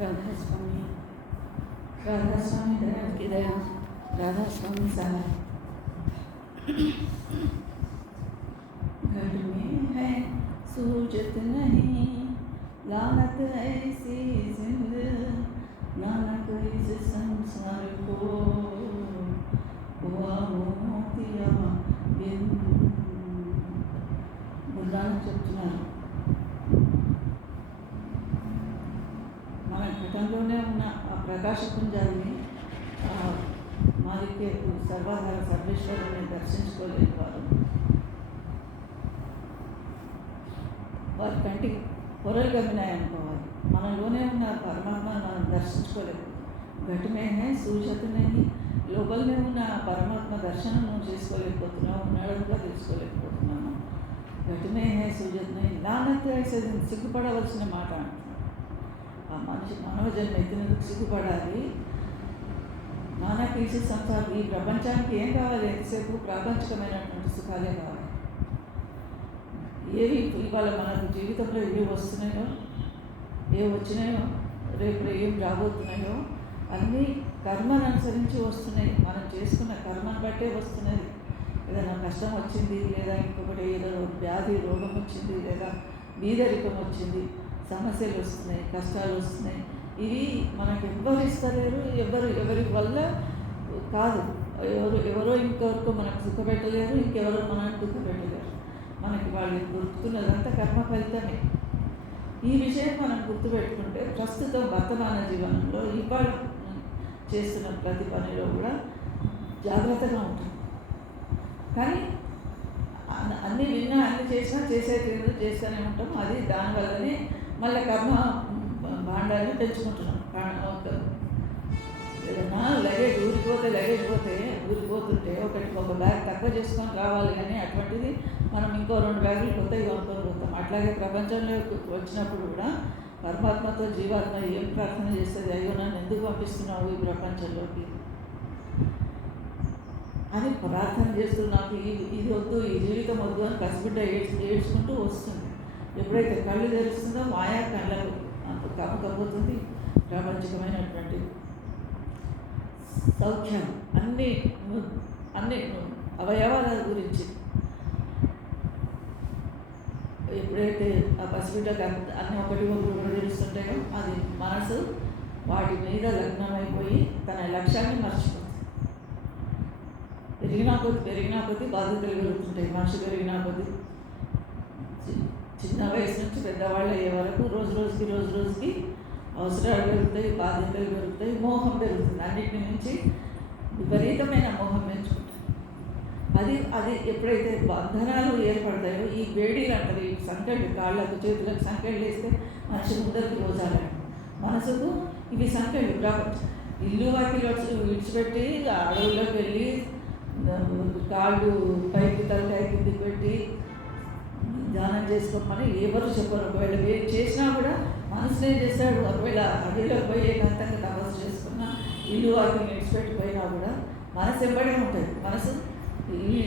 राधास्वामी राधास्वामी दया की दया राधास्वामी सहाय। घर में है सूझत नहीं लानत ऐसी जिंद नानक इस संसार को हुआ मोतिया बिंद। बुद्धान చెప్తున్నారు, మన ఘటంలోనే ఉన్న ఆ ప్రకాశపుంజాన్ని మాలికే సర్వాధార సర్వేశ్వరుని దర్శించుకోలేని వారి కంటికి పొరలు గమినాయనుకోవాలి. మనలోనే ఉన్న పరమాత్మను మనం దర్శించుకోలేదు. ఘటమే సూచతనే లోపలనే ఉన్న పరమాత్మ దర్శనం నువ్వు చేసుకోలేకపోతున్నావు, ఉన్నాడుగా తెలుసుకోలేకపోతున్నాము. ఘటమే సూచతనే నాన్నతో సిగ్గుపడవలసిన మాట అంటున్నాడు. ఆ మనిషి మానవ జన్మ ఎత్తినందుకు సిగ్గుపడాలి. నానా కీసి సంసారం, ఈ ప్రపంచానికి ఏం కావాలి? ఎంతసేపు ప్రాపంచికమైనటువంటి సుఖాలే కావాలి. ఏవి ఇవాళ మనకు జీవితంలో ఏవి వస్తున్నాయో, ఏ వచ్చినాయో, రేపు ఏం రాబోతున్నాయో అన్నీ కర్మను అనుసరించి వస్తున్నాయి. మనం చేసుకున్న కర్మను బట్టే వస్తున్నది. ఏదైనా కష్టం వచ్చింది, లేదా ఇంకొకటి ఏదో వ్యాధి రోగం వచ్చింది, లేదా బీదరికం వచ్చింది, సమస్యలు వస్తున్నాయి, కష్టాలు వస్తున్నాయి. ఇవి మనకు ఎవ్వరు ఇస్తలేరు, ఎవరి వల్ల కాదు. ఎవరో ఇంకెవరికో మనకు సుఖపెట్టలేరు, ఇంకెవరో మనకు దుఃఖపెట్టలేరు. మనకి వాళ్ళు గుర్తున్నదంతా కర్మ ఫలితమే. ఈ విషయం మనం గుర్తుపెట్టుకుంటే ప్రస్తుతం వర్తమాన జీవనంలో ఇవాళ చేస్తున్న ప్రతి పనిలో కూడా జాగ్రత్తగా ఉంటుంది. కానీ అన్నీ విన్నా అన్నీ చేసినా చేసేది చేస్తూనే ఉంటాం. అది దానివల్లనే మళ్ళీ కర్మ భాండాన్ని పెంచుకుంటున్నాం. ఏదైనా లగేజ్ ఊరిపోతుంటే ఒక బ్యాగ్ తక్కువ చేసుకొని రావాలి, కానీ అటువంటిది మనం ఇంకో 2 బ్యాగులు కొత్తగా కొనుక్కొని పోతాం. అట్లాగే ప్రపంచంలో వచ్చినప్పుడు కూడా పరమాత్మతో జీవాత్మ ఏం ప్రార్థన చేస్తుంది? అయ్యో నన్ను ఎందుకు పంపిస్తున్నావు ఈ ప్రపంచంలోకి అని ప్రార్థన చేస్తూ నాకు ఇది వద్దు, ఈ జీవితం వద్దు అని కసిబిడ్డ ఏడ్చుకుంటూ వస్తుంది. ఎప్పుడైతే కళ్ళు తెరుస్తుందో మాయా కళ్ళకు కమ్మకపోతుంది. ప్రాపంచికమైనటువంటి సౌఖ్యం అన్ని అవయవాల గురించి ఎప్పుడైతే ఆ పసిబిడ్డకు అన్నీ ఒకటి తెలుస్తుంటాయో అది మనసు వాటి మీద లగ్నమైపోయి తన లక్ష్యాన్ని మర్చిపోతుంది. పెరిగినా కొద్దీ బాధ్యతలు పెరుగుతుంటాయి. మనిషి పెరిగినా కొద్దీ చిన్న వయసు నుంచి పెద్దవాళ్ళు అయ్యే వరకు రోజుకి అవసరాలు పెరుగుతాయి, బాధ్యతలు పెరుగుతాయి, మోహం పెరుగుతుంది. అన్నింటి నుంచి విపరీతమైన మోహం పెంచుకుంటాయి. అది ఎప్పుడైతే బంధనాలు ఏర్పడతాయో, ఈ వేడిలు అంటారు, ఈ సంకెళ్ళు కాళ్ళకు చేతులకు సంకెళ్ళు వేస్తే మనిషి ముందరికి రోజాలండి. మనసుకు ఇవి సంకెళ్ళు. ఇల్లు వాకిలు విడిచిపెట్టి అడవుల్లోకి వెళ్ళి కాళ్ళు పైకి తలకాయ కిందికి పెట్టి ధ్యానం చేసుకోమని ఎవరు చెప్పరు. ఒకవేళ వేరు చేసినా కూడా మనసునే చేస్తాడు. ఒకవేళ అడవిలోకి పోయి ఏకాంతంగా తపస్సు చేసుకున్నా, ఇల్లు వాకిలు విడిచిపెట్టిపోయినా కూడా మనసు ఎంబడే ఉంటుంది. మనసు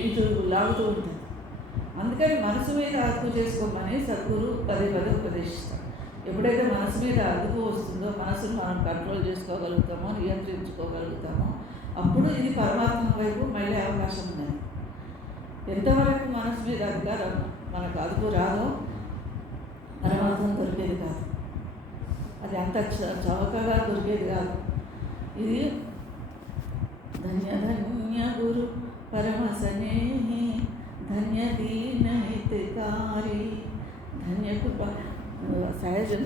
ఇటు లాగుతూ ఉంటుంది. అందుకని మనసు మీద అదుపు చేసుకోమని సద్గురు పదే ఉపదేశిస్తాడు. ఎప్పుడైతే మనసు మీద అదుపు వస్తుందో, మనసును మనం కంట్రోల్ చేసుకోగలుగుతామో, నియంత్రించుకోగలుగుతామో, అప్పుడు ఇది పరమాత్మ వైపు మళ్ళీ అవకాశం ఉన్నది. ఎంతవరకు మనసు మీద అధికారం మనకు అదుపు రాదో పరమాత్మ దొరికేది కాదు. అది అంత చౌకగా దొరికేది కాదు. ఇది ధన్య గురు పరమసనేహి ధన్య దీన హితకారి ధన్య కృప. సహజం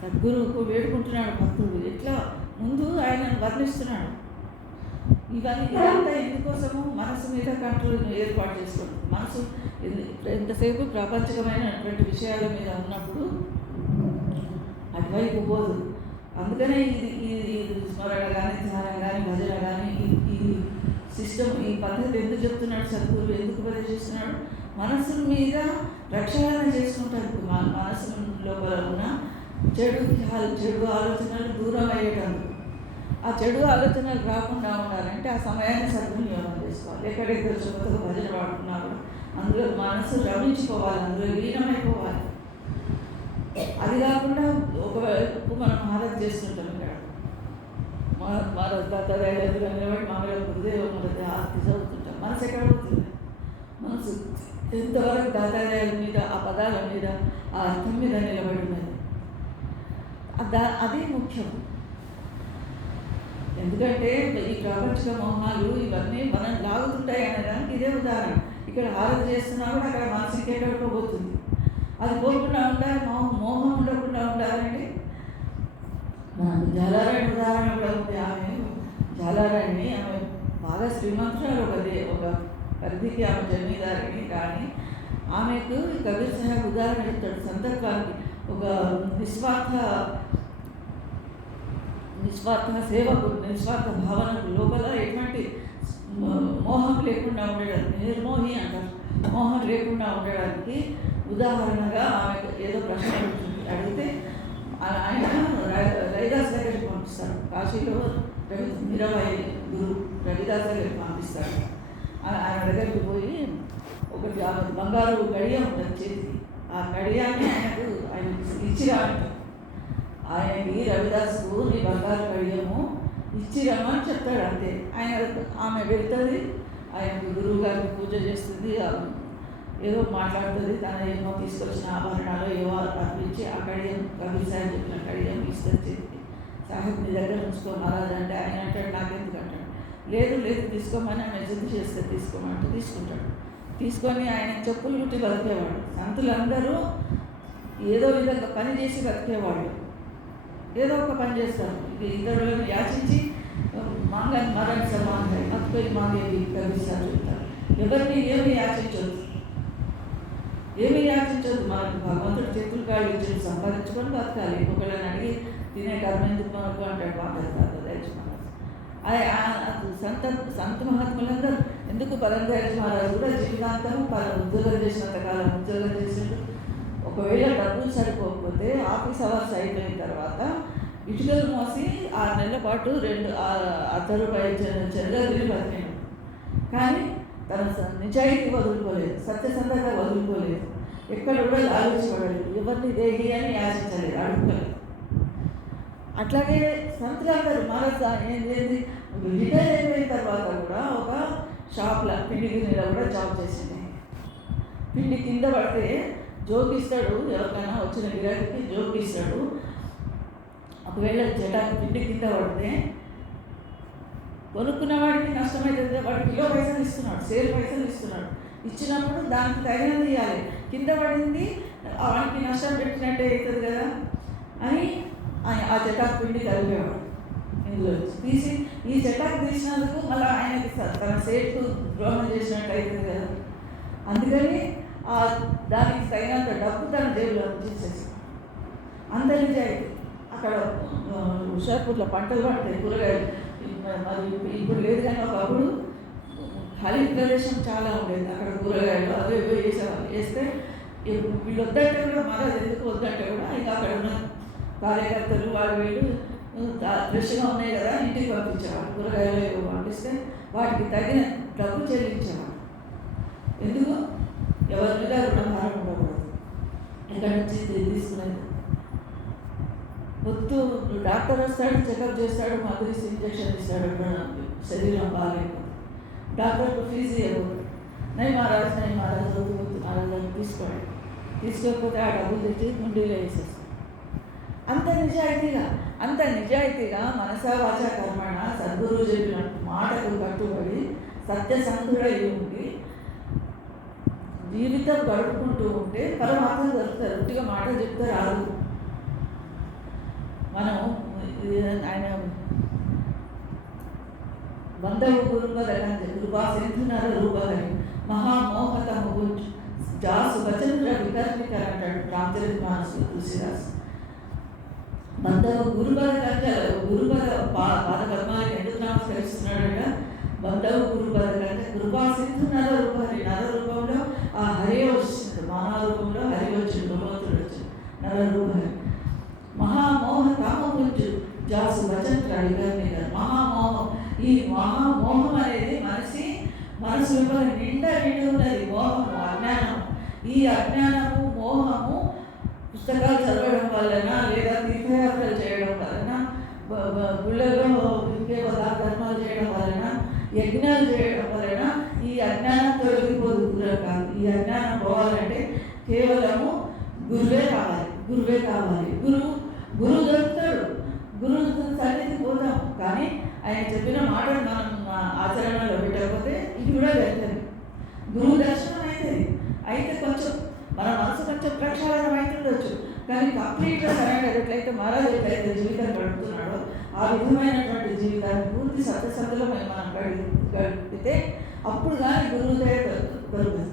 సద్గురువుకు వేడుకుంటున్నాడు భక్తుడు. ఎట్లా ముందు ఆయనను వర్ణిస్తున్నాడు. ఇదంతా ఎందుకోసము? మనసు మీద కంట్రోల్ ఏర్పాటు చేసుకోండి. మనసు ఎంతసేపు ప్రాపంచికమైనటువంటి విషయాల మీద ఉన్నప్పుడు అటువైపు పోదు. అందుకనే ఇది స్మరణ కానీ, ధ్యానం కానీ, భజన కానీ, ఈ సిస్టమ్, ఈ పద్ధతి ఎందుకు చెప్తున్నాడు సద్గురు, ఎందుకు ఉపదేశిస్తున్నాడు? మనసు మీద రక్షణ చేసుకుంటాడు. మనసు లోపల ఉన్న చెడు ఆలోచనలు దూరం అయ్యేటందుకు. ఆ చెడు ఆలోచనలు రాకుండా ఉండాలంటే ఆ సమయాన్ని సద్వినియోగం చేసుకోవాలి. ఎక్కడైతే కొత్తగా భజన పాడుతున్నారో అందులో మనసు రమించుకోవాలి, అందులో లీనమైపోవాలి. అది కాకుండా ఒకవైపు మనం ఆరాధన చేస్తుంటాం ఇక్కడ మన దత్తాత్రేయ ఎదురు నిలబడి మామూలుగా గురుదేవ మన ఆరతి చదువుతుంటాం. మనసు ఎక్కడ పోతుంది? మనసు ఎంతవరకు దత్తాత్రేయుల మీద, ఆ పదాల మీద, ఆ అర్థం మీద నిలబడి ఉన్నది. అది ముఖ్యం. ఎందుకంటే ఈ ప్రాపంచిక మోహాలు ఇవన్నీ మనం లాగుతుంటాయి అనడానికి ఇదే ఉదాహరణ. ఇక్కడ ఆరాధన చేస్తున్నా కూడా అక్కడ మనసు ఇంకెక్కడికో పోతుంది. అది పోకుండా ఉండాలి, మోహం ఉండకుండా ఉండాలంటే మనకు జాలారాణి ఉదాహరణ కూడా ఉంది. ఆమె జాలారాణి, ఆమె బాగా శ్రీమంతురాలు, ఒక పరిధికి ఆమె జమీదారిని. కానీ ఆమెకు కబీర్ సాహెబ్ ఉదాహరణ చెప్తాడు. సందర్భానికి ఒక నిస్వార్థ సేవకు, నిస్వార్థ భావనకు లోపల ఎటువంటి మోహం లేకుండా ఉండడానికి, నిర్మోహి అంటారు, మోహం లేకుండా ఉండడానికి ఉదాహరణగా ఆమెకు ఏదో ప్రశ్న అడిగితే ఆయన రవిదాస్ దగ్గరికి పంపిస్తారు. కాశీలో మీరాబాయి గురు రవిదాస్ దగ్గరికి పంపిస్తారు. ఆయన దగ్గరికి పోయి ఒకటి బంగారు గడియ ఉంటుంది చేతికి. ఆ గడియాన్ని ఆయన ఇచ్చిరా అంటారు. ఆయనకి రవిదాస్కు నీ బంగారు గడియము ఇచ్చిరమ్మని చెప్తాడు. అంతే. ఆమె వెళ్తుంది, ఆయనకు గురువు గారికి పూజ చేస్తుంది, ఏదో మాట్లాడుతుంది, తన ఏమో తీసుకొచ్చిన ఆభరణాలు ఏవో అర్పించి ఆ కడియం, కబీర్ సాహెబ్ చెప్పిన కడియం ఇస్తుంది చేతికి. సాహెబ్ నీ దగ్గర ఉంచుకో మహారాజ్ అంటే ఆయన అంటాడు, నాకెందుకు అంటాడు. లేదు తీసుకోమని ఆమె సిద్ధి చేస్తే తీసుకోమంటే తీసుకుంటాడు. తీసుకొని ఆయన చెప్పులు కుట్టి బతికేవాడు. సంతులందరూ ఏదో విధంగా పని చేసి బతికేవాళ్ళు. ఏదో ఒక పని చేస్తారు. ఇతరులను యాచించి మాంగని మరణ సమానం మత్తుకొని మాంగేవి కబీర్ సాహెబ్ చెప్తారు. ఎవరిని ఏమి యాచించదు, మనకు భగవంతుడు చేతులు కాళ్ళు ఇచ్చి సంపాదించుకొని బతకాలి. ఒకళ్ళని అడిగి తినే కర్మ ఎందుకు మనకు అంటాడు పాండవ సంత మహాత్ములందరూ ఎందుకు పరంధారి మహారాజు కూడా జీవితాంతం ఉద్యోగం చేసినంత కాలం ఉద్యోగం చేసినట్టు. ఒకవేళ డబ్బులు సరిపోకపోతే ఆఫీస్ అవర్స్ అయిపోయిన తర్వాత ఇటుకలు మోసి 6 నెలల పాటు ₹1 చెందగిరి బతికాడు. కానీ తన నిజాయితీ వదులుకోలేదు, సత్యసంధత వదులుకోలేదు, ఎక్కడ కూడా ఆలోచించబడలేదు, ఎవరిని దేహి అని యాచించలేదు, అడుగుకోలేదు. అట్లాగే సంతులందరూ ఏంది రిటైర్ అయిపోయిన తర్వాత కూడా ఒక షాప్లో పిండి గిన్నెలో కూడా జాబ్ చేసింది. పిండి కింద పడితే జోకిస్తాడు, ఎవరికైనా వచ్చిన గిరాకీకి జోకిస్తాడు. ఒకవేళ జటాకి పిండి కింద పడితే కొనుక్కున్న వాడికి నష్టమైతే వాడికి కిలో పైసలు ఇస్తున్నాడు, సేల్ పైసలు ఇస్తున్నాడు. ఇచ్చినప్పుడు దానికి తగినది ఇవ్వాలి. కింద పడింది వాడికి నష్టం పెట్టినట్టే అవుతుంది కదా అని ఆ జటాకు పిండి కలిపేవాడు. ఇందులో తీసి ఈ జటాకు తీసినందుకు మళ్ళీ ఆయనకి తన సేట్కు ద్రోహం చేసినట్టు అవుతుంది కదా. అందుకని దానికి తగినంత డబ్బు తన జేబులో తీసేసి అంత నిజాయితీ. అక్కడ హుషార్పూర్లో పంటలు పడతాయి, కూరగాయలు. మరి ఇప్పుడు లేదు కానీ ఒకప్పుడు ఖాళీ ప్రదేశం చాలా ఉండేది. అక్కడ కూరగాయలు అవి వేసేవాళ్ళు. వేస్తే వీళ్ళు వద్దంటే కూడా మహారాజు ఎందుకు వద్దంటే కూడా ఇంకా అక్కడ ఉన్న కార్యకర్తలు వీళ్ళు ఫ్రెష్గా ఉన్నాయి కదా ఇంటికి పంపించేవాళ్ళు. కూరగాయలు పంపిస్తే వాటికి తగిన డబ్బు చెల్లించేవాళ్ళు. ఎందుకు? ఎవరి మీద రుణభారం ఉండకూడదు. ఇక్కడ నుంచి తీసుకునేది వద్దు. డాక్టర్ వస్తాడు, చెకప్ చేస్తాడు, మధురిసి ఇంజక్షన్ ఇస్తాడు, శరీరం బాగాలేకపోతే డాక్టర్కు ఫీజు ఇవ్వకూడదు. నై మహారాజ్ వద్దు మహారాజు తీసుకోండి. తీసుకోకపోతే ఆ డబ్బులు తెచ్చి గుండీలో వేసేస్తాడు. అంత నిజాయితీగా మనసా వాచా కర్మణ సద్గురువు చెప్పిన మాటకు కట్టుబడి సత్యసంధుడై ఉండి జీవితం గడుపుకుంటూ ఉంటే పరమాత్మ దొరుకుతారు. ఉట్టిగా మాట చెప్తే రాదు. మనం ఆయన బంధవు గురుపదకంటే కృపాసింధునర రూపదని మహామోహతము జాసు వచనుల వికర్మికర అంటాడు రామచరిత మానసు తులసిదాస్. బంధవు గురుపదకంటే గురుపద పాదపద్మాలకు ఎందుకు నమస్కరిస్తున్నాడట? బంధవు గురుపదకంటే కృపాసింధునర రూపహరి. నర రూపంలో ఆ హరి వచ్చింది, మానవ రూపంలో హరి వచ్చింది, భగవంతుడు వచ్చింది, నర రూపహరి. మహామోహ కామపుంజు జాసు వచన వికర్మికర. మహామోహం, ఈ మహామోహం అనేది మనసు నిండా నిండి ఉన్నది. మోహము, అజ్ఞానము. ఈ అజ్ఞానము మోహము పుస్తకాలు చదవడం వలన లేదా తీర్థయాత్రలు చేయడం వలన గుళ్ళలో ఇంకేవో ధర్మాలు చేయడం వలన యజ్ఞాలు చేయడం వలన ఈ అజ్ఞానం తొలగిపోదు కాదు. ఈ అజ్ఞానం పోవాలంటే కేవలము గురువే కావాలి. గురువు దొరుకుతాడు, గురువు సన్నిధి పోతాం. కానీ ఆయన చెప్పిన మాటలు మనం ఆచరణలో పెట్టకపోతే ఇది కూడా వెళ్తుంది. గురువు దర్శనం అయితే కొంచెం మన మనసు కొంచెం ప్రక్షాళనం అవుతుండొచ్చు. కానీ కంప్లీట్గా సరైనది ఎట్లయితే మహారాజు ఎట్లయితే జీవితం గడుపుతున్నాడో ఆ విధమైనటువంటి జీవితాన్ని పూర్తి సత్యసంధలో మనం గడిపితే అప్పుడు కానీ గురువు దొరుకుతుంది.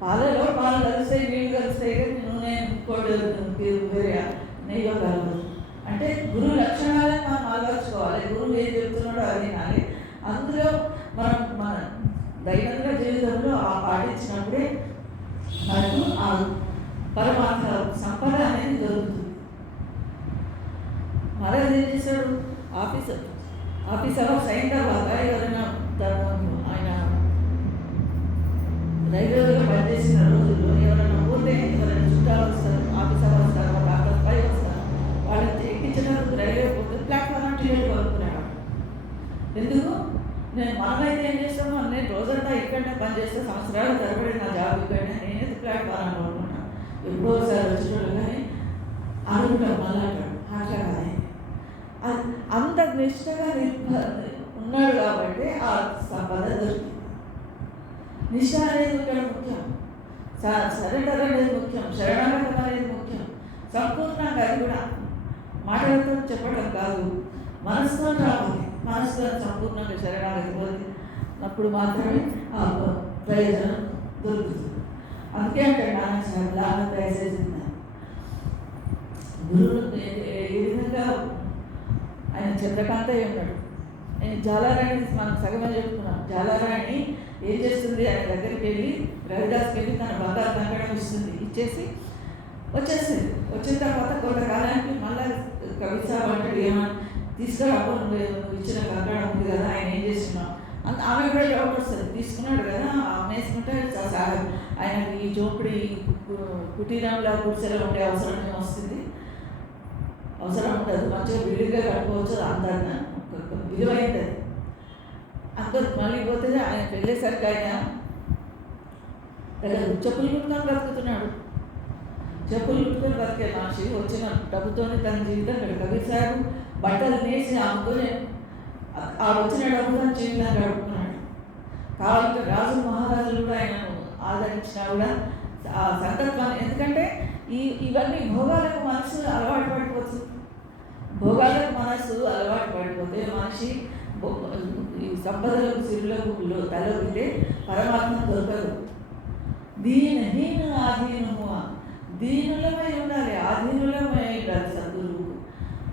పాలలో పాలు కలుస్తాయి, నీళ్ళు కలుస్తాయి, కానీ నూనె ఇంకోటి వేరే నెయ్యి కలదు. అంటే గురువు లక్షణాలను మనం అలవర్చుకోవాలి. గురువు ఏం చెప్తున్నాడో అది వినాలి. అందులో మనం మన దైనందిన జీవితంలో పాటించినప్పుడే మనకు ఆ పరమాత్మ సంపద అనేది దొరుకుతుంది. మహారాజు ఏం చేశాడు? ఆఫీస్ అవర్స్ అయిన తర్వాత ఎవరైనా ఆయన రైల్వేలో పనిచేసిన రోజుల్లో ఎవరైనా పోతే ఎవరైనా చుట్టాలు వస్తారు, ఆఫీస్ అవర్స్ తర్వాత ఆఫీస్ 5 వస్తారు. వాళ్ళని ఎక్కించడానికి రైల్వే పోతే ప్లాట్ఫామ్ టికెట్ కొనుక్కునేవాడు. ఎందుకు? మనమైతే ఏం చేస్తామో నేను రోజంతా ఇక్కడనే పనిచేస్తే సంవత్సరాల తరబడి నా జాబ్ ఇక్కడనే, నేనైతే ప్లాట్ఫామ్ కొనుక్కున్నాను. ఎప్పుడో ఒకసారి వచ్చినోళ్ళు కానీ అనుకుంటాం మళ్ళీ అట్లా కాదు. అంత నిష్ఠగా ఉన్నాడు కాబట్టి ఆ సంపద దొరికింది. నిష్ఠ అనేది ఇక్కడ ముఖ్యం, సరెండర్ అనేది ముఖ్యం, శరణాగతం అనేది ముఖ్యం. సంపూర్ణంగా అది కూడా మాటలతో చెప్పడం కాదు, మనసుతో రావాలి. మనసుతో సంపూర్ణంగా శరణాగతి పోతే మాత్రమే ఆ ప్రయోజనం దొరుకుతుంది. అందుకే అంటే నాన్న దయచేసింది గురువు ఏ విధంగా ఆయన చంద్రకాంతయ్య ఉన్నాడు. జాలారాణి మనం సగమే చెప్పుకున్నాం. జాలారాణి ఏం చేస్తుంది? ఆయన దగ్గరికి వెళ్ళి రవిదాస్కి వెళ్ళి తన బంగారు కంకణం ఇస్తుంది, ఇచ్చేసి వచ్చేస్తుంది. వచ్చిన తర్వాత కొంతకాలానికి మళ్ళీ కవిసాబ్ అంటాడు, ఏమన్నా తీసుకురాబో నువ్వు ఇచ్చిన కంకణం ఉంది కదా, ఆయన ఏం చేస్తున్నావు అంత ఆమె కూడా డౌట్ వస్తుంది. తీసుకున్నాడు కదా, ఆమె వేసుకుంటే ఆయనకి ఈ జోపిడి కుటీరంలో గుడిసెలో ఉండే అవసరం వస్తుంది, అవసరం ఉండదు, మంచిగా విడిగా కట్టుకోవచ్చు, అందాన్ని విలువైంది. అంత మళ్ళీ పోతే ఆయన వెళ్ళేసరికి ఆయన చెప్పులు కుట్టుకొని బ్రతుకుతున్నాడు. చెప్పులు కుట్టుకొని బ్రతికే మనిషి వచ్చిన డబ్బుతోనే తన జీవితం కబీర్ సాహెబ్ బట్టలు నేసి అమ్ముకొని ఆ వచ్చిన డబ్బుతో జీవితం గడుపుకున్నాడు. కావాలంటే రాజు మహారాజులు కూడా ఆయనను ఆదరించినా కూడా ఆ సంకల్పాన్ని, ఎందుకంటే ఇవన్నీ భోగాలకు మనసు అలవాటు పడిపోతుంది. భోగాలకు మనసు అలవాటు పడిపోతే మనిషి ఈ సంపదలకు సిరులకు తలొగితే పరమాత్మ దొరకదు. దీనహీన ఆధీనము, దీనులమై ఉండాలి, ఆధీనులమై ఉండాలి. సద్గురువు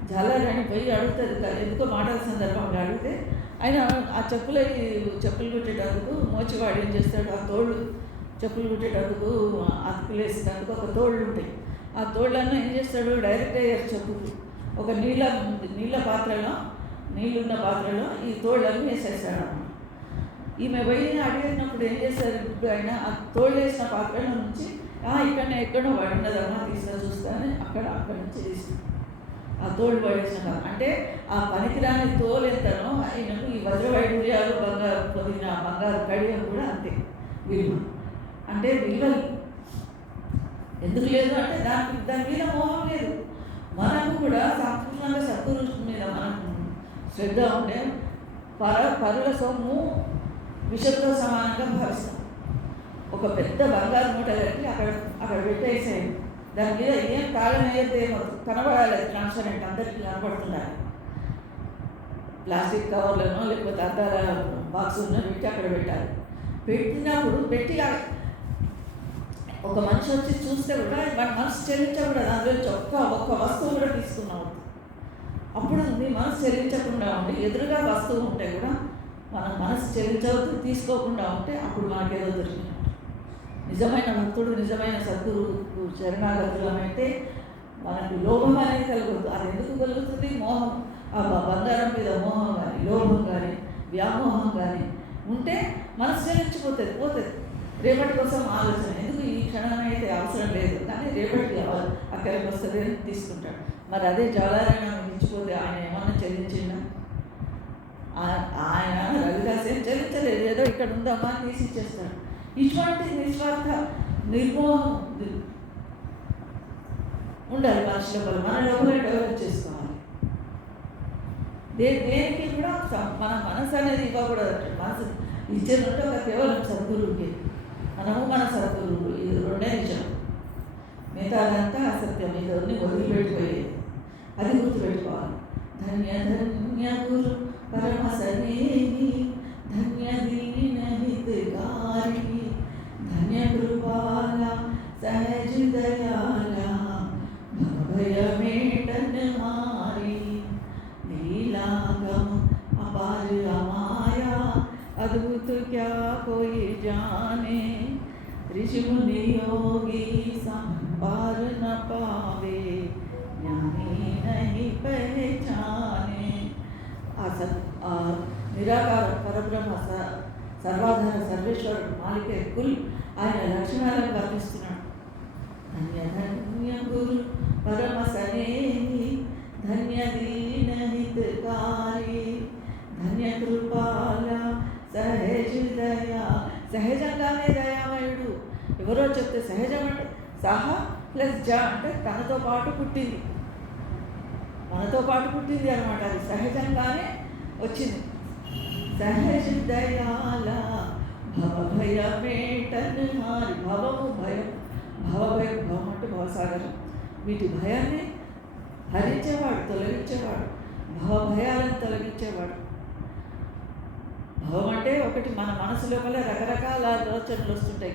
జాలారాణి పోయి అడుగుతుంది, ఎందుకో మాటల సందర్భంగా అడిగితే ఆయన ఆ చెప్పులు కుట్టేటందుకు మోచివాడు ఏం చేస్తాడు, ఆ తోళ్ళు చెప్పులు కుట్టేటందుకు అతుకులేసేటందుకు ఒక తోళ్ళు ఉంటాయి. ఆ తోళ్ళನ್ನು ఏం చేస్తాడు, డైరెక్ట్గా చెప్పులు ఒక నీళ్ళ పాత్రలో, నీళ్ళున్న పాత్రలో ఈ తోళ్ళను వేసేస్తాడు అన్నమాట. ఈమె పోయి అడిగినప్పుడు ఏం చేస్తారు, ఆయన ఆ తోళ్ళు వేసిన పాత్రలో నుంచి ఇక్కడనే ఎక్కడో పడినదమ్మా తీసుకొని చూస్తానని అక్కడి నుంచి తీసుకు ఆ తోళ్ళు పడేసిన, అంటే ఆ పనికిరాని తోలు ఎంతనో ఆయనకు ఈ వజ్రవైడూర్యాలు బంగారు పొందిన బంగారు కడియం కూడా అంతే విలువ. అంటే విలువ ఎందుకు లేదు అంటే దాని మీద మోహం లేదు. మనకు కూడా సంపూర్ణంగా సద్గురు మీద మనకు శ్రద్ధ ఉంటే పరుల సొమ్ము విషంతో సమానంగా భావిస్తాం. ఒక పెద్ద బంగారు మూట కట్టి అక్కడ పెట్టేసేయండి, దాని మీద ఏం తాళం అయితే కనబడాలి, ట్రాన్స్పరెంట్ అందరికీ కనబడుతున్నారు. ప్లాస్టిక్ కవర్లను లేకపోతే అద్దాల బాక్సులను పెట్టి అక్కడ పెట్టాలి. పెట్టినప్పుడు ఒక మనిషి వచ్చి చూస్తే కూడా మన మనసు చెల్లించకూడదు, అందులో ఒక్క వస్తువు కూడా తీసుకున్నాం. అప్పుడు మీ మనసు చెల్లించకుండా ఉంటే, ఎదురుగా వస్తువు ఉంటే కూడా మన మనసు చెల్లించవద్దు, తీసుకోకుండా ఉంటే అప్పుడు మనకేదో దొరికినట్టు. నిజమైన భక్తుడు, నిజమైన సద్గురు శరణాగతులమైతే మనకు లోభం అనేది కలుగుతుంది. అది ఎందుకు కలుగుతుంది? మోహం, ఆ బంగారం మీద మోహం కానీ, లోభం కానీ, వ్యామోహం కానీ ఉంటే మనసు చెల్లించిపోతుంది, పోతుంది. రేపటి కోసం ఆలోచన ఎందుకు, ఈ క్షణాన్ని అయితే అవసరం అవసరం లేదు, కానీ రేపటికి అక్కడికి వస్తుంది అని తీసుకుంటాడు. మరి అదే జ్వాలారాయణ మించిపోతే ఆయన ఏమన్నా చెల్లించిందా? ఆయన రవిదాస్ ఏం చెల్లించలేదు, ఏదో ఇక్కడ ఉందమ్మా అని తీసి ఇచ్చేస్తాడు. ఇటువంటి నిస్వార్థ నిర్మోహం ఉండాలి మనిషి లోపల. మన లోపల డెవలప్ చేసుకోవాలి. దేనికి కూడా మన మనసు అనేది ఇవ్వకూడదు. మనసు ఇచ్చేదంటే ఒక కేవలం సద్గురువుకి, మనము మన సద్గురువు, ఇది రెండే నిజం. మిగతాదంతా అసత్యం, ఇదన్నీ వదిలిపెట్టిపోయేది. అది గుర్తుపెట్టుకోవాలి. ధన్య ధన్య గురు పరమ సనేహి, ధన్య దీన హితకారి, ధన్య కృపాల సహజ దయాల, భయ మేటన్ మారి, लीलागम अपार अमाया, अद्भुत क्या कोई जाने, ऋषि मुनि योगी संपार न पावे, ज्ञानी नहीं पहचाने. నిరాకార పరబ్రహ్మ సర్వాధార సర్వేశ్వరుడు మాలికే కుల్ ఆయన లక్షణాలను వర్ణిస్తున్నాడు. ధన్య ధన్య గురు పరమ సనేహి, ధన్య దీన హితకారి, ధన్య కృపాల సహజ దయా. సహజంగానే దయామయుడు. ఎవరో చెప్తే సహజం అంటే సహ ప్లస్ జ అంటే తనతో పాటు పుట్టింది, మనతో పాటు పుట్టింది అనమాట. అది సహజంగానే వచ్చింది. సహజ దయాల భవభయ మేటన్ హారి. భవము భయం, భవభయం, భవం అంటే భవసాగరం. వీటి భయాన్ని హరించేవాడు, తొలగించేవాడు, భవభయాలను తొలగించేవాడు. భవం అంటే ఒకటి, మన మనసు లోపల రకరకాల ఆలోచనలు వస్తుంటాయి,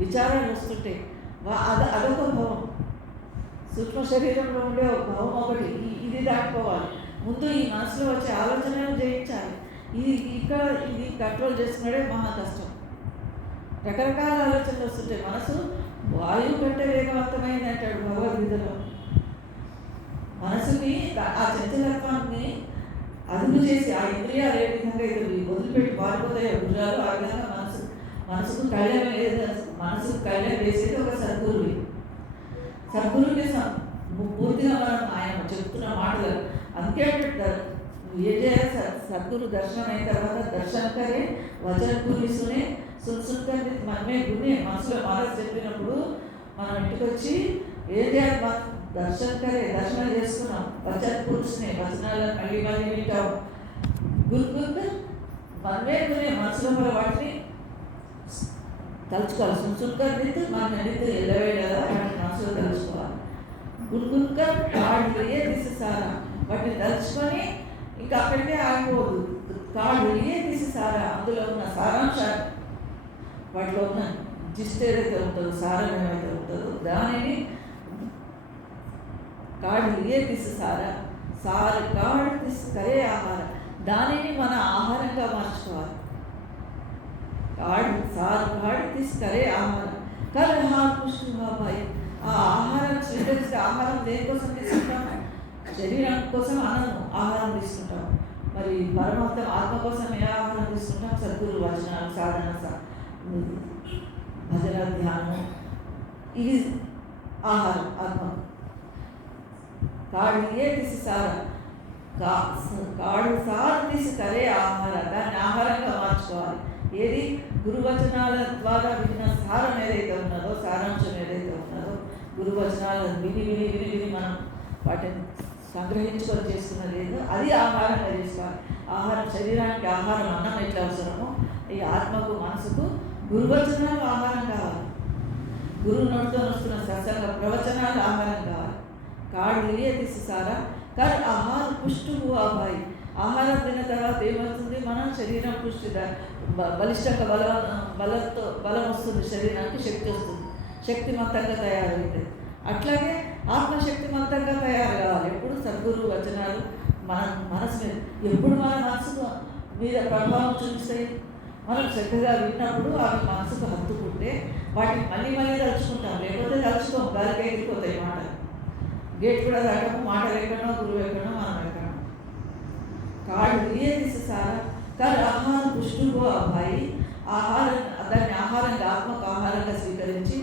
విచారాలు వస్తుంటాయి. అదొక భవం. సూక్ష్మ శరీరంలో ఉండే ఒక భవం ఒకటి. ఇది దాటుకోవాలి. ముందు ఈ మనసులో వచ్చే ఆలోచనలు జయించాలి. ఇది కంట్రోల్ చేసుకున్నాడే మహా కష్టం. రకరకాల ఆలోచనలు వస్తుంటాయి. మనసు వాయువు కంటే వేగవంతమైంది అంటాడు భగవద్గీతలో. మనసుని ఆ చంచలత్వాన్ని అదుపు చేసి ఆ ఇంద్రియాలు ఏ విధంగా ఇది వదిలిపెట్టి పారిపోతాయో గుజరాలు, ఆ విధంగా మనసుకు కళ్యాణం మనసుకు కళ్యాణం చేసేది ఒక సద్గురువి. సద్గురువుని పూర్తిగా మనం ఆయన చెప్తున్న మాటలు అందుకే ఏ చేయాలి. సద్గురు దర్శనం అయిన తర్వాత దర్శనం కరే వచన గురి సునే సున్సున్కరి మనమే గునే. మనసులో మాటలు చెప్పినప్పుడు మనం ఇంటికి వచ్చి ఏం చేయాలి, దర్శనం చేసుకున్నాం. వచన పురుషుని వచనాలను మళ్ళీ మళ్ళీ వింటాం. గురు మనమే గునే. మనసులో మన వాటిని తలుచుకోవాలి. సున్సున్కర్ మన నింది ఎల్లవేళలా వాటిని మనసులో తలుచుకోవాలి. గురుకర్ కాడులే దిశసారా, వాటిని తలుచుకొని ఇంకా అక్కడికే ఆగిపోదు. కాడులే దిశసారా, అందులో ఉన్న సారాంశాన్ని, వాటిలో ఉన్న జిస్ట్ ఏదైతే ఉంటుందో, సారం ఏమైతే ఉంటుందో దానిని కాడులే దిశసారా, కాడు తీసుకరే ఆహారం, దానిని మన ఆహారంగా మార్చుకోవాలి. కాడు తీసుకరే ఆహారం కలహార్ పుష్టిభాయి. ఆ ఆహారం స్వీకరిస్తే, ఆహారం దేనికోసం తీసుకుంటాము? శరీరం కోసం ఆహారం తీసుకుంటాం. మరి పరమాత్మ ఆత్మ కోసం ఏ ఆహారం తీసుకుంటాం? సద్గురు వచనాలు, సాధన, భజన, ధ్యానం, ఇది ఆహారం ఆత్మ. కాడియే తీసి కాడు సారు తీసి కరే ఆహారం, దాన్ని ఆహారంగా మార్చుకోవాలి. ఏది? గురువచనాల ద్వారా విన్న సారం ఏదైతే ఉన్నదో, సారాంశం ఏదైతే ఉన్నదో, గురువచనాలను విని విని విని విని మనం వాటిని సంగ్రహించుకొని చేసుకున్నది ఏదో అది ఆహారంగా చేసుకోవాలి. ఆహారం, శరీరానికి ఆహారం అన్నం ఎట్లా అవసరమో ఈ ఆత్మకు మనసుకు గురువచనాలు ఆహారం కావాలి. గురువు నోటితో వస్తున్న సత్సంగ ప్రవచనాలు ఆహారం కావాలి. కాడు ఇలియ తీసిసారా కర్ ఆహార పుష్టి అబ్బాయి. ఆహారం తిన్న తర్వాత ఏమవుతుంది? మన శరీరం పుష్టి బలిష్టంగా బలం వస్తుంది, శరీరానికి శక్తి వస్తుంది, శక్తిమంతంగా తయారవుతుంది. అట్లాగే ఆత్మశక్తిమంతంగా తయారు కావాలి. ఎప్పుడు సద్గురు వచనాలు మన మనసు మీద, ఎప్పుడు మన మనసుకు మీద ప్రభావం చూపిస్తాయి? మనం శ్రద్ధగా విన్నప్పుడు అవి మనసుకు హత్తుకుంటే వాటిని మళ్ళీ మళ్ళీ తలుచుకుంటాం. లేకపోతే తలుచుకోం, గాలికి ఎగిరిపోతాయి మాటలు. గేట్ కూడా దాటము, మాటలు ఎక్కడో, గురువు ఎక్కడో, మనం ఎక్కడో. కాడు ఏ తీసేసారా కానీ ఆహారం పుష్టిగా అబ్బాయి. దాన్ని ఆహారంగా, ఆత్మకు ఆహారంగా స్వీకరించి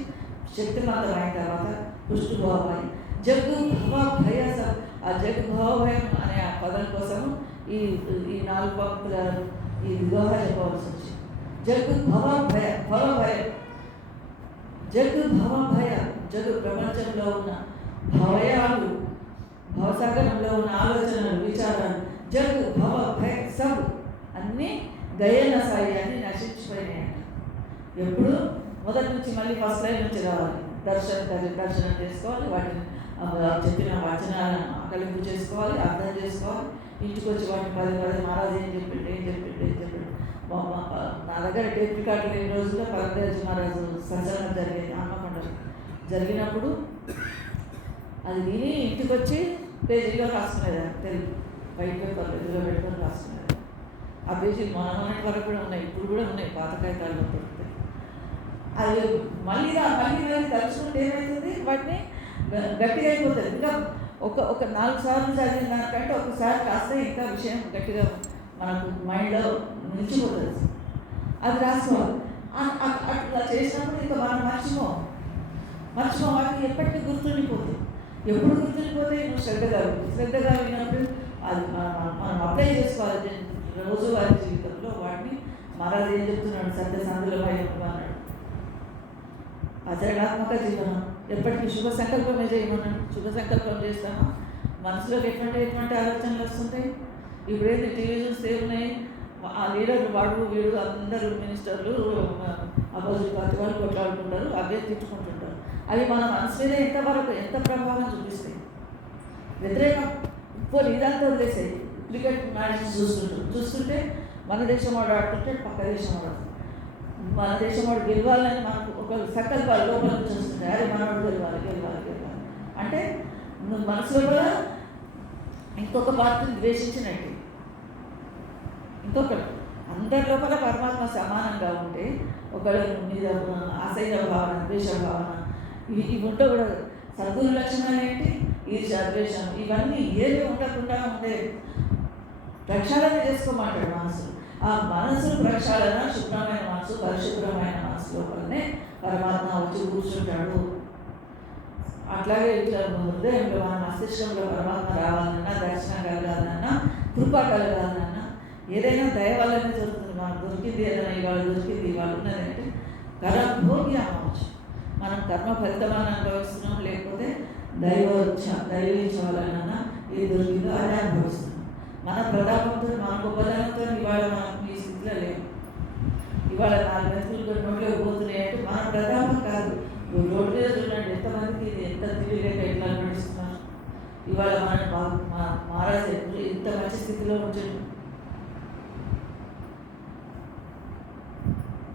శక్తివంతమైన తర్వాత పుష్టి భవభాయి జగ్గు భవ భయ సబ్. ఆ జగ్గు భవభయం అనే ఆ పదం కోసం ఈ 4 పంక్తుల ఈ దోహ చెప్పవలసి వచ్చింది. జగ్గు భవ భయ భవ భయం, జగ్గు భవ భయ, జగ్గు ప్రపంచంలో ఉన్న భవయాలు, భవసాగరంలో ఉన్న ఆలోచనలు, విచారాలు, జగ్గు భవ భయ సబ్ అన్నీ గయన సాయి అని నశించిపోయినాయంట. ఎప్పుడు మొదటి నుంచి మళ్ళీ ఫస్ట్ లైన్ నుంచి రావాలి. దర్శనం చేసుకోవాలి, వాటిని చెప్పిన వచనాలను ఆకలింపు చేసుకోవాలి, అర్థం చేసుకోవాలి. ఇంటికి వచ్చి వాటిని పదే మహారాజు ఏం చెప్పిండు. నా దగ్గర టేప్ రికార్డులు ఈ రోజుల్లో పరదేశ్ మహారాజు సంచలనం జరిగేది హన్మకొండలో. జరిగినప్పుడు అది విని ఇంటికి వచ్చి పేజీలో రాసుకునేదాన్ని. తెలుగు వైట్ పేపర్లో ఎదురుగా పెట్టుకొని రాసుకునేది. ఆ పేజీలు మొన్నటి వరకు కూడా ఉన్నాయి, ఇప్పుడు కూడా ఉన్నాయి, పాత కాగితాల్లో దొరుకుతాయి. అది మళ్ళీ తలుచుకుంటే ఏమవుతుంది, వాటిని గట్టిగా అయిపోతుంది. ఇంకా ఒక 4 సార్లు చదివిన దానికంటే ఒకసారి రాస్తే ఇంకా విషయం గట్టిగా మనకు మైండ్లో నిలిచిపోతుంది. అది రాసుకోవాలి. అట్లా చేసినప్పుడు ఇంకా మనం మర్చిపోవాలి. ఎప్పటికీ గుర్తుండిపోతుంది. ఎప్పుడు గుర్తుండిపోతే నువ్వు శ్రద్ధగా విన్నప్పుడు అది మనం అప్లై చేసుకోవాలి రోజువారీ జీవితంలో. వాటిని మహారాజు ఏం చెప్తున్నాడు, సత్యసంధులమై అన్నాడు. ఆచరణాత్మక జీవనం ఎప్పటికీ శుభ సంకల్పమే చేయమన్నాడు. శుభ సంకల్పం చేస్తామా మనసులోకి ఎటువంటి ఆలోచనలు వస్తుంటాయి. ఇప్పుడైతే టీవీ చూస్తే ఉన్నాయి, ఆ లీడర్లు వాడు వీడు అందరూ మినిస్టర్లు అపోజిట్ పార్టీ వాళ్ళు కొట్లాడుకుంటారు, అవే తిట్టుకుంటుంటారు. అవి మన మనసు మీద ఎంత ప్రభావం చూపిస్తాయి. వ్యతిరేకం ఇప్పుడు ఇదంతా వదిలేసాయి. క్రికెట్ మ్యాచ్ చూస్తుంటే మన దేశం వాడు ఆడుతుంటే పక్క దేశం వాడు, మన దేశం వాడు గెలవాలని మనకు ఒక సంకల్పాలు లోపల నుంచి వస్తుంటాయి. అరే మనవాడు గెలవాలి అంటే నువ్వు మనసులో కూడా ఇంకొక పార్టీని ద్వేషించినట్టు. ఇంకొకటి అందరి లోపల పరమాత్మ సమానంగా ఉంటే ఒకళ్ళ మీద అసహ్య భావన, ద్వేష భావన ఇవి ఉంటే కూడా సద్గురు లక్షణాలు ఏంటి, ఈర్ష్య, ద్వేషం ఇవన్నీ ఏవి ఉండకుండా ఉండే ప్రక్షాళన చేసుకోమంటాడు మనసు. ఆ మనసు ప్రక్షాళన, శుభ్రమైన మనసు, పరిశుభ్రమైన మనసు లోపలనే పరమాత్మ వచ్చి కూర్చుంటాడు. అట్లాగే ఇట్లా హృదయంలో మన మస్తిష్కంలో పరమాత్మ రావాలన్నా, దర్శనం కలగాలన్నా, కృప కలగాలన్నా ఏదైనా దయ వల్లనే జరుగుతుంది. మనకు దొరికింది ఏదైనా ఇవాళ దొరికింది, ఇవాళ ఉన్నదంటే కర్మభోగి అవ్వచ్చు. మనం కర్మ ఫలితమాన్ని అనుభవిస్తున్నాం, లేకపోతే దైవించ వలన ఇది దొరికిందో అదే అనుభవిస్తున్నాం. మన ప్రతాపంతో, మన గొప్పదనంతో ఇవాళ మనం ఈ స్థితిలో లేవు. ఇవాళ 4 మెతుకులు నోట్లోకి పోతున్నాయి అంటే మన ప్రతాపం కాదు. రోడ్డు మీద చూడండి ఎంతమందికి ఇది ఎంత తెలియలేక ఎట్లా నడుస్తున్నారు. ఇవాళ మన మహారాజు ఇంత మంచి స్థితిలో ఉంచండి.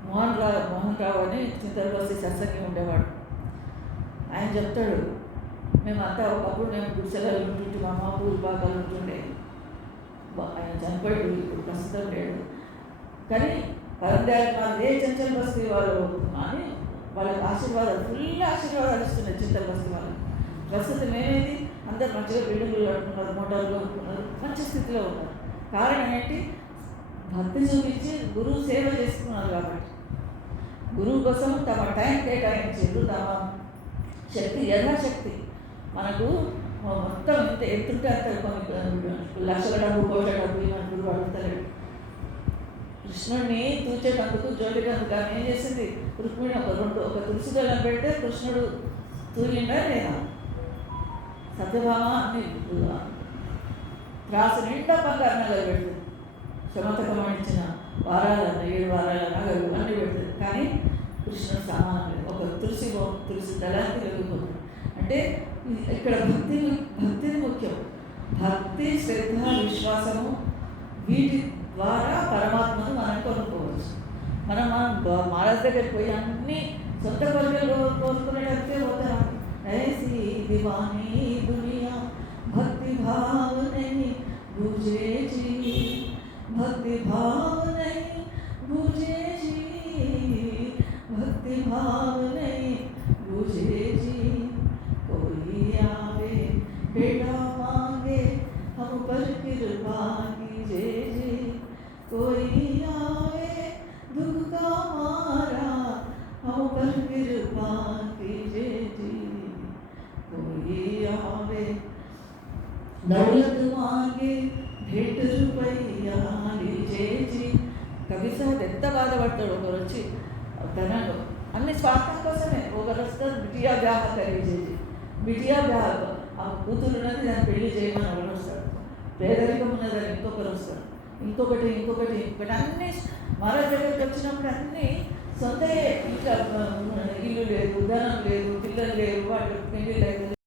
మోహన్ రావు అని చింతలపల్లి సత్సంగి ఉండేవాడు. ఆయన చెప్తాడు, మేమంతా ఒకప్పుడు మేము గుడిసెలలో ఉంటుంటే మా అమ్మ పూర్వపాకాలు ఉంటుండే. ఆయన చనిపోయాడు, ఇప్పుడు ప్రస్తుతం లేడు. కానీ పరందాలు ఏ చంచల్ బస్తీ వాళ్ళు అని వాళ్ళకి ఆశీర్వాదాలు, ఫుల్ ఆశీర్వాదాలు ఇస్తున్నాయి చింతల బస్తీ వాళ్ళు. ప్రస్తుతం ఏమైంది, అందరు మంచిగా బిల్డింగ్లు కట్టుకున్నారు, మోటార్లు కట్టుకున్నారు, మంచి స్థితిలో ఉన్నారు. కారణం ఏంటి, భక్తి చూపించి గురువు సేవ చేసుకున్నారు. కాబట్టి గురువు కోసం తమ టైం కేటాయించారు, తమ శక్తి యథాశక్తి. మనకు మొత్తం ఎంతుంటే అంత కొన్ని లక్షల డబ్బు, కోట్ల డబ్బు ఇవన్నీ గురువు అడుగుతలేడు. కృష్ణుడిని తూచేటందుకు, జోలికందుకు ఆమె ఏం చేసింది, రుక్మిణి ఒక తులసి దళం పెడితే కృష్ణుడు తూలిండా లేదా? సత్యభామ అన్ని రాసు నిండా బంగారు నగలు పెడుతుంది. శమతకం ఇచ్చిన వారాలన్నా 7 వారాల నగలు అన్నీ పెడుతుంది. కానీ కృష్ణుడు సమానం లేదు. ఒక తులసి దళానికి వెలుగుతుంది. అంటే ఇక్కడ భక్తిని ముఖ్యం. భక్తి, శ్రద్ధ, విశ్వాసము వీటి ద్వారా పరమాత్మను మనం కొనుక్కోవచ్చు. మనం మహారాజ్ దగ్గరికి పోయి అన్నీ సొంత కోరికలు కోరుకునేటంటే పోతాం. ऐसी दीवानी दुनिया भक्ति भाव नहीं बुझे जी, भक्ति भाव नहीं बुझे जी, भक्ति भाव नहीं बुझे जी। कोई आवे बेटा मांगे हम पर कृपा कीजिए जी, कोई आवे दुख का मारा हम पर कृपा कीजिए। दौलत मांगे भेट रुपया చేసి కవి సాహెబ్ ఎంత బాధపడతాడు. ఒకరు వచ్చి తనను అన్ని స్వార్థం కోసమే ఒకరు వస్తారు బిటియా బ్యాహ ఖరీదేసి బిటియా బ్యాహ ఆ కూతురు ఉన్నది దాన్ని పెళ్లి చేయమని ఒకరు వస్తాడు. పేదరికం ఉన్నదని ఇంకొకరు వస్తాడు. ఇంకొకటి అన్నీ మరో దగ్గరికి వచ్చినప్పుడు అన్నీ సొంతయే. ఇంకా ఇల్లు లేదు, ధనం లేదు, పిల్లలు లేరు, వాళ్ళు పెళ్లి లేదు.